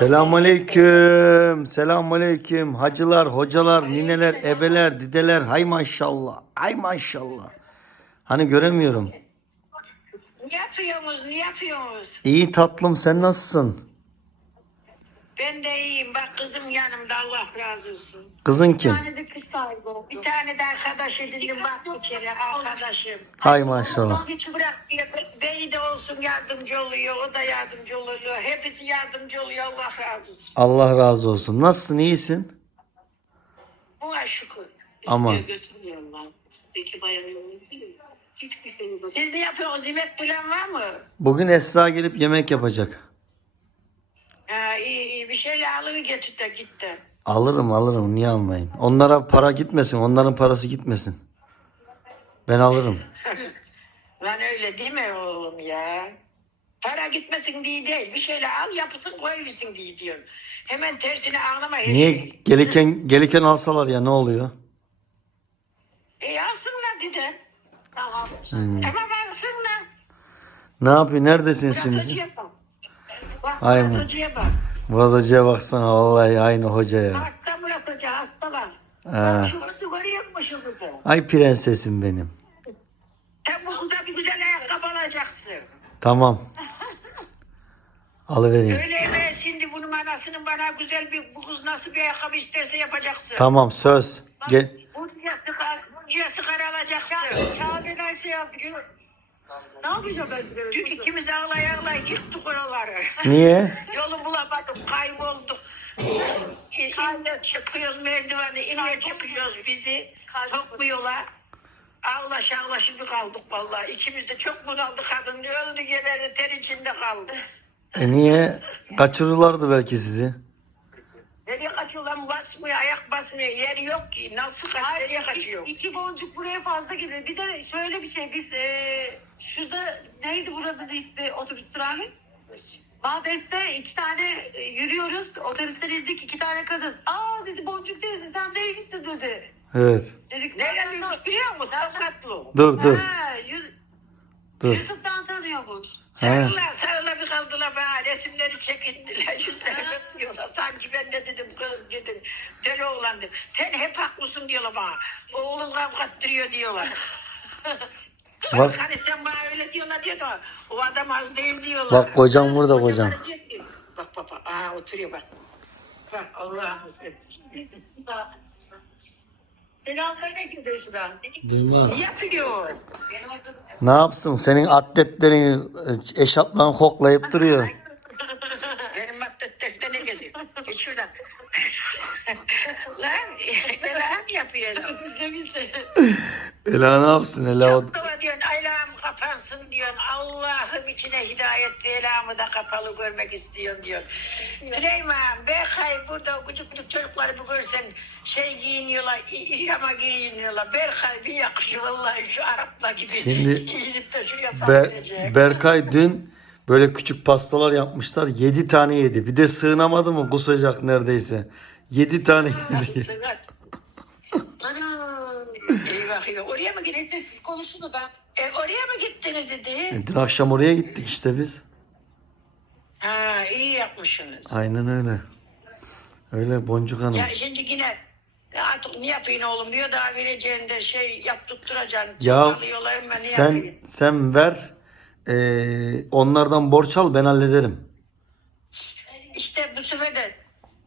Selamünaleyküm. Selamünaleyküm. Hacılar, hocalar, nineler, ebeler, dideler. Hay maşallah. Hay maşallah. Hani göremiyorum. Ne yapıyorsunuz? Ne yapıyorsunuz? İyi tatlım sen nasılsın? Ben de iyiyim. Bak kızım yanımda. Allah razı olsun. Kızın kim? tane de kız sahibi oldu. Bir tane de arkadaş edindim bak bir kere arkadaşım. Hay maşallah. Hiç bırakmıyor. Beni de olsun yardımcı oluyor. O da yardımcı oluyor. Hepsi yardımcı oluyor. Allah razı olsun. Allah razı olsun. Nasılsın? iyisin? Buna şükür. Aman. götürmüyorlar. Peki bayanımız şey. Siz ne yapıyorsunuz? Yemek plan var mı? Bugün Esra gelip yemek yapacak. Getir de git de. Alırım alırım. Niye almayayım? Onlara para gitmesin. Onların parası gitmesin. Ben alırım. Lan öyle değil mi oğlum ya? Para gitmesin diye değil. Bir şeyler al yapısın koyuversin diye diyorum. Hemen tersine ağlama her Niye şeyi. gelirken gelirken alsalar ya ne oluyor? E alsınlar dedim. Tamam. Tamam alsınlar. Ne yapıyor? Neredesin şimdi? Hoca'ya bak. Bak Aynen. Murat Hoca'ya bak. Murat Hoca'ya baksana vallahi aynı hoca ya. Hasta Murat Hoca hasta var. Ha. Bak şu kızı görüyor musun? Ay prensesim benim. Sen bu kıza bir güzel ayakkabı alacaksın. Tamam. Alıvereyim. Öyle mi şimdi bunun anasının bana güzel bir bu kız nasıl bir ayakkabı isterse yapacaksın. Tamam söz. Gel. Bunca sıkar, bunca sıkar alacaksın. Kahveden şey yaptık. Ne yapacağım ben size? Dün ikimiz ağlay ağlay yıktık oraları. Niye? Yolu bulamadık, kaybolduk. İnle çıkıyoruz merdiveni, inle çıkıyoruz bizi. Topluyorlar. Ağlaş ağlaş bir kaldık vallahi. İkimiz de çok bunaldık kadın. Öldü geberdi, ter içinde kaldı. E niye? Kaçırırlardı belki sizi. Nereye kaçıyor lan basmıyor, ayak basmıyor. Yeri yok ki. Nasıl kaç, nereye kaçıyor? İki boncuk buraya fazla gelir. Bir de şöyle bir şey biz e, şurada neydi burada da ismi otobüs durağı? Valdes'te iki tane e, yürüyoruz. Otobüsten indik iki tane kadın. Aa dedi boncuk değilsin sen değil misin dedi. Evet. Dedik Nereye biliyor musun? Dur dur. Ha, yu- Dur. YouTube'dan tanıyormuş. Sarıla sarıla bir kaldılar bana resimleri çekindiler yüzlerime diyorlar. Sanki ben de dedim kız dedim deli oğlan dedim. Sen hep haklısın diyorlar bana. Oğlun kavga ettiriyor diyorlar. Bak. Bak hani sen bana öyle diyorlar diyor da o adam az değil diyorlar. Bak kocam burada kocam. Diyor ki, Bak baba aa oturuyor bak. Bak Allah'ım sen. Selamünaleyküm Deşra. Duymaz. Yapıyor. Ne yapsın? Senin atletlerini eşaplan koklayıp duruyor. Benim madde defterne geziyor. Geç şuradan. Lan selam yapıyor. Bizde bizde. Ela ne yapsın? Ela o... Çok da diyorsun ayağım kapansın diyorsun. Allah'ım içine hidayet ve elamı da kapalı görmek istiyorum diyor. Süleyman, Berkay burada küçük küçük çocukları bir görsen şey giyiniyorlar, i- ihama giyiniyorlar. Berkay bir yakışıyor vallahi şu Arapla gibi. Şimdi Giyinip de şuraya Be-. Berkay dün böyle küçük pastalar yapmışlar. Yedi tane yedi. Bir de sığınamadı mı kusacak neredeyse. Yedi tane yedi. Eyvah eyvah. Oraya mı? Neyse siz konuşun da ben. E, oraya mı gittiniz dedi? E, Dün akşam oraya gittik işte biz. Ha iyi yapmışsınız. Aynen öyle. Öyle Boncuk Hanım. Ya şimdi yine ya artık ne yapayım oğlum diyor daha vereceğinde şey yaptırttıracaksın. Ya alıyorlar hemen ne sen yapayım? sen ver. Ee, onlardan borç al ben hallederim. İşte bu sefer de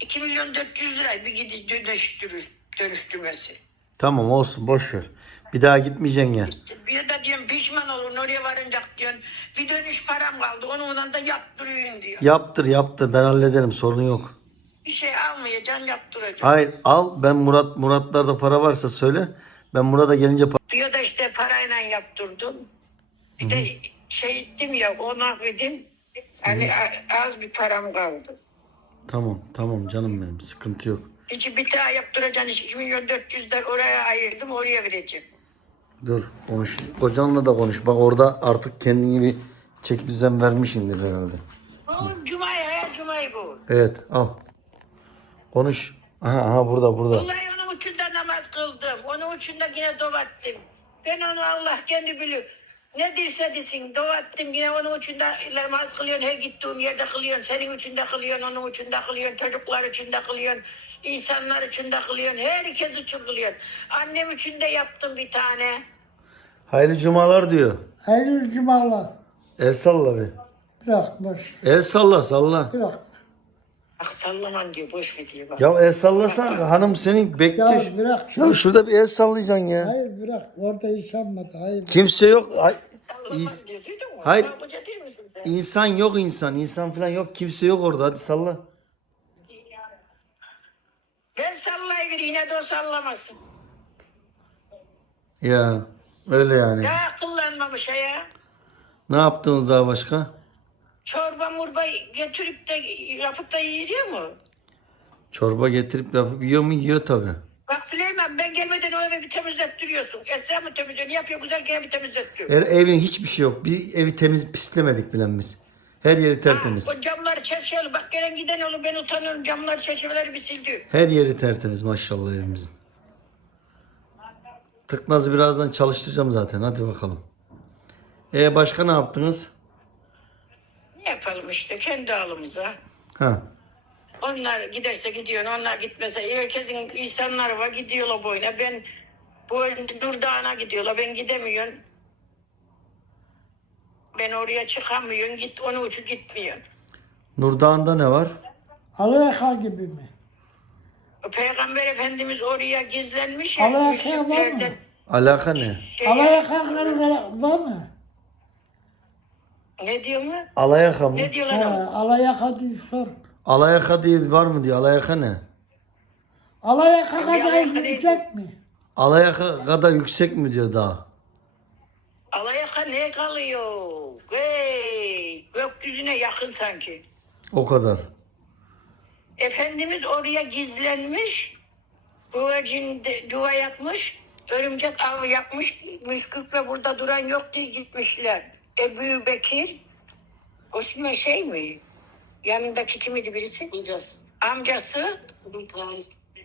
2 milyon 400 lira bir gidiş dönüştürür, dönüştürmesi. Tamam olsun boş ver. Bir daha gitmeyeceksin ya. Bir de diyorum pişman olun oraya varınca diyorsun. Bir dönüş param kaldı onu ondan da yaptırayım diyor. Yaptır yaptır ben hallederim sorun yok. Bir şey almayacaksın yaptıracaksın. Hayır al ben Murat Muratlarda para varsa söyle. Ben Murat'a gelince pa- Diyor da işte parayla yaptırdım. Bir de şey ettim ya ona verdim. Hani az bir param kaldı. Tamam tamam canım benim sıkıntı yok. Hiç bir daha yaptıracaksın. 2 milyon 400 de oraya ayırdım oraya vereceğim. Dur konuş. Kocanla da konuş. Bak orada artık kendini bir çeki düzen vermişsindir herhalde. Bu Cuma'ya her Cuma'yı bu. Evet al. Konuş. Aha, aha burada burada. Vallahi onun için de namaz kıldım. Onun için de yine dua ettim. Ben onu Allah kendi biliyor. Ne dirse desin dua ettim yine onun için de namaz kılıyorsun her gittiğin yerde kılıyorsun senin için de kılıyorsun onun için de kılıyorsun çocuklar için de kılıyorsun insanlar için de kılıyorsun herkes için kılıyorsun annem için de yaptım bir tane Hayırlı cumalar diyor. Hayırlı cumalar. El salla bir. Bırak boş. El salla salla. Bırak. Bak sallaman diyor boş ver diyor bak. Ya el sallasana hanım senin bekliyor. Ya bırak. Ya şurada bir el sallayacaksın ya. Hayır bırak. Orada yaşanmadı. Hayır. Kimse yok. Ay, Sallaman diyor duydun mu? Hayır. Hoca değil misin sen? insan yok insan. İnsan falan yok. Kimse yok orada. Hadi salla. Ben sallayıver yine de o sallamasın. Ya öyle yani. Daha akıllanmamış ha ya. Ne yaptınız daha başka? Çorba murba getirip de yapıp da yiyor mu? Çorba getirip yapıp yiyor mu? Yiyor tabi. Bak Süleyman ben gelmeden o evi bir temizlettiriyorsun. Esra mı temizliyor? Yapıyor güzel gene bir temizlettiriyor. Er, evin hiçbir şey yok. Bir evi temiz pislemedik bilen biz. Her yeri tertemiz. O camları çerçeveli. Bak gelen giden olur ben utanıyorum. Camları çerçeveleri bir sildi. Her yeri tertemiz maşallah evimizin. Tıknazı birazdan çalıştıracağım zaten. Hadi bakalım. E başka ne yaptınız? Yapalım işte kendi halimize. Ha. Onlar giderse gidiyor, onlar gitmese herkesin insanları var gidiyorlar boyuna. Ben bu Dur Dağı'na gidiyorlar, ben gidemiyorum. Ben oraya çıkamıyorum, git onun için gitmiyorum. Nurdağ'ında ne var? Alayaka gibi mi? Peygamber Efendimiz oraya gizlenmiş. ya, Alaka var mı? müşriklerden. Alaka ne? Şey- Alayaka var mı? Ne diyor mu? Alayaka mı? Ne diyorlar o? Ha, alayaka diye sor. Alayaka diye var mı diyor. Alayaka ne? Alayaka kadar alayaka değil. yüksek mi? Alayaka kadar yüksek mi diyor daha? Alayaka ne kalıyor? Hey, gökyüzüne yakın sanki. O kadar. Efendimiz oraya gizlenmiş. Güvercin de- yuva yapmış. Örümcek avı yapmış. Müşkükle burada duran yok diye gitmişler. Ebu Bekir. Osman şey mi? Yanındaki kimiydi birisi? Amcası. Amcası.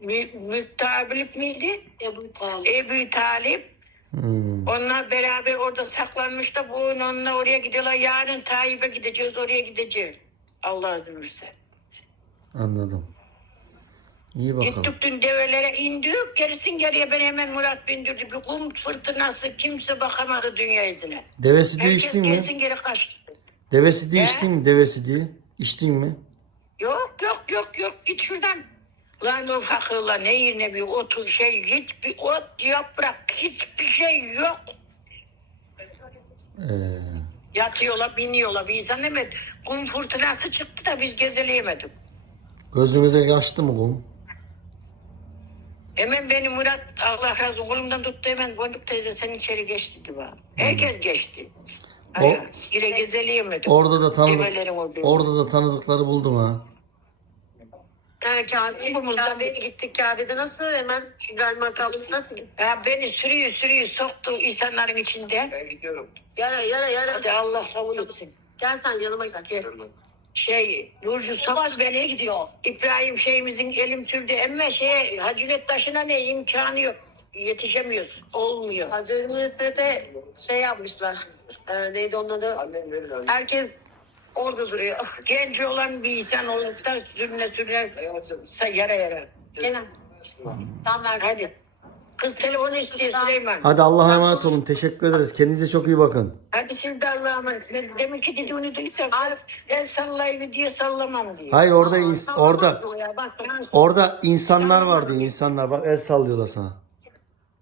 Mü, Müttabilip miydi? Ebu Talip. Ebu Talip. Hmm. Onlar beraber orada saklanmış da bu onunla oraya gidiyorlar. Yarın Tayyip'e gideceğiz, oraya gideceğiz. Allah izin verirse. Anladım. İyi bakalım. Gittik dün develere indik. Gerisin geriye ben hemen Murat bindirdi. Bir kum fırtınası kimse bakamadı dünya yüzüne. Devesi diye Herkes içtin mi? gerisin geri kaçtı. Devesi diye He? içtin mi? Devesi diye. İçtin mi? Yok yok yok yok git şuradan. Lan o fakirla ne yerine bir otu şey hiç bir ot yaprak hiçbir şey yok. Ee, Yatıyorlar biniyorlar bir insan hemen kum fırtınası çıktı da biz gezeleyemedik. gözünüze yaştı mı kum? Hemen beni Murat Allah razı kolumdan tuttu hemen Boncuk teyze sen içeri geçti gibi. Herkes geçti. Hayır, yine gezeleyemedik. Orada da tanıdık, Develerin olduğu. orada da tanıdıkları buldum ha. Yani Kabe, Kabe'ye gittik. Kabe'de nasıl hemen İbrahim makamımız nasıl gitti? Ya beni sürüyor sürüyor soktu insanların içinde. Ben gidiyorum. Yara yara yara. Hadi Allah kabul etsin. Gel sen yanıma gel. Gel. Şey Burcu soktu beni. gidiyor. İbrahim şeyimizin elim sürdü. Ama şeye Hacinet taşına ne imkanı yok. Yetişemiyoruz. Olmuyor. Hacı Üniversitede şey yapmışlar. Ee, neydi onun adı? Herkes orada duruyor. Genç olan bir insan olup da sürüne sürüne yara yara. Kenan. Tam ver. Hadi. Kız telefonu istiyor Süleyman. Hadi Allah'a emanet olun. Teşekkür ederiz. Kendinize çok iyi bakın. Hadi siz de Allah'a emanet. Ben Demin ki dediğini duysam el sallayı diye sallamam diyor. Hayır orada ins- orada Sallamaz o ya? Bak ben orada insanlar var diyor. insanlar bak el sallıyorlar sana.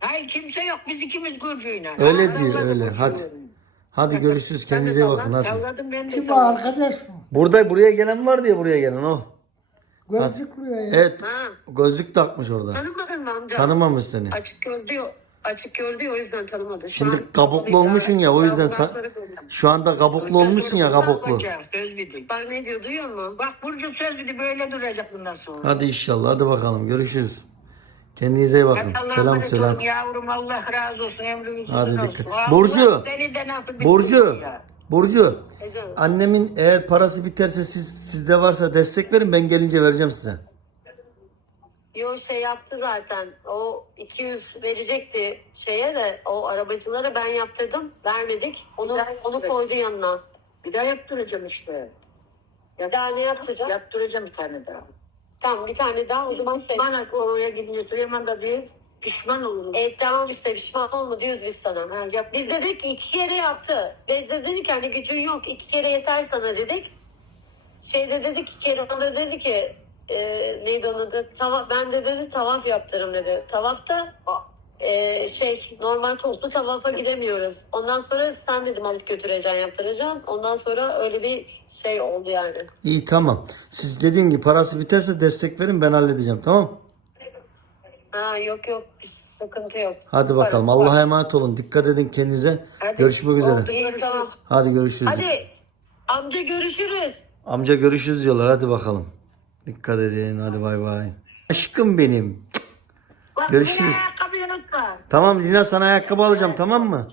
Hayır kimse yok. Biz ikimiz Gürcü'yle. Öyle diyor öyle. Hadi. Hadi görüşürüz. Kendinize iyi bakın hadi. Salladım ben de Kim salladım. arkadaş mı? Burada buraya gelen var diye buraya gelen o. Gözlüklüyor ya. Evet. Ha. Gözlük takmış orada. Tanımadın mı amca? Tanımamış seni. Açık gördü. Açık gördü ya o yüzden tanımadı. Şu Şimdi an- kabuklu olmuşsun ya o yüzden ta- şu anda kabuklu olmuşsun ya kabuklu. Söz dedi. Bak ne diyor duyuyor musun? Bak Burcu söz dedi böyle duracak bundan sonra. Hadi inşallah hadi bakalım görüşürüz. Kendinize iyi bakın. Allah'a Selam emanet selam. Yavrum Allah razı olsun. Emriniz Hadi uzun dikkat. olsun. Allah Burcu. Seni de nasıl Burcu. ya. Burcu. Annemin eğer parası biterse siz sizde varsa destek verin ben gelince vereceğim size. Yo şey yaptı zaten. O 200 verecekti şeye de o arabacılara ben yaptırdım. Vermedik. Onu onu koydu yanına. Bir daha yaptıracağım işte. Bir daha ne yapacağım? Yaptıracağım bir tane daha. Tamam bir tane daha o zaman şey. Bana oraya gidince Süleyman da diyor pişman olurum. E tamam işte pişman olma diyoruz biz sana. Ha, yap. Biz dedik ki iki kere yaptı. Biz de dedik hani gücün yok iki kere yeter sana dedik. Şeyde dedi ki Kenan da dedi ki e, neydi onun adı? Tava, ben de dedi tavaf yaptırım dedi. Tavafta e, şey normal toplu tavafa gidemiyoruz. Ondan sonra sen dedim alıp götüreceksin yaptıracaksın. Ondan sonra öyle bir şey oldu yani. İyi tamam. Siz dediğim gibi parası biterse destek verin ben halledeceğim tamam Ha yok yok bir sıkıntı yok. Hadi bakalım. Parası var. Allah'a emanet olun. Dikkat edin kendinize. Hadi. Görüşmek üzere. Oldu, İyi tamam. Hadi görüşürüz. Hadi amca görüşürüz. Amca görüşürüz diyorlar. Hadi bakalım. Dikkat edin. Hadi bay bay. Aşkım benim. Bak, Görüşürüz. Ayakkabıyı unutma. Tamam Lina sana ayakkabı alacağım tamam mı?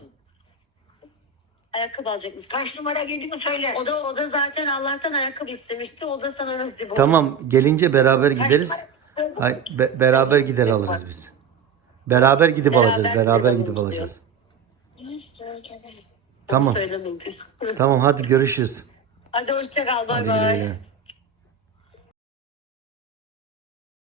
Ayakkabı alacak mısın? Kaç numara geldiğini söyle. O da o da zaten Allah'tan ayakkabı istemişti. O da sana nasip oldu. Tamam gelince beraber Kaç gideriz. numara? Ay, be- beraber gider alırız biz. Beraber gidip Beraber alacağız. Beraber alırız gidip diyor. alacağız. Tamam. Tamam hadi görüşürüz. Hadi hoşça kal. Bay Hadi bay. güle.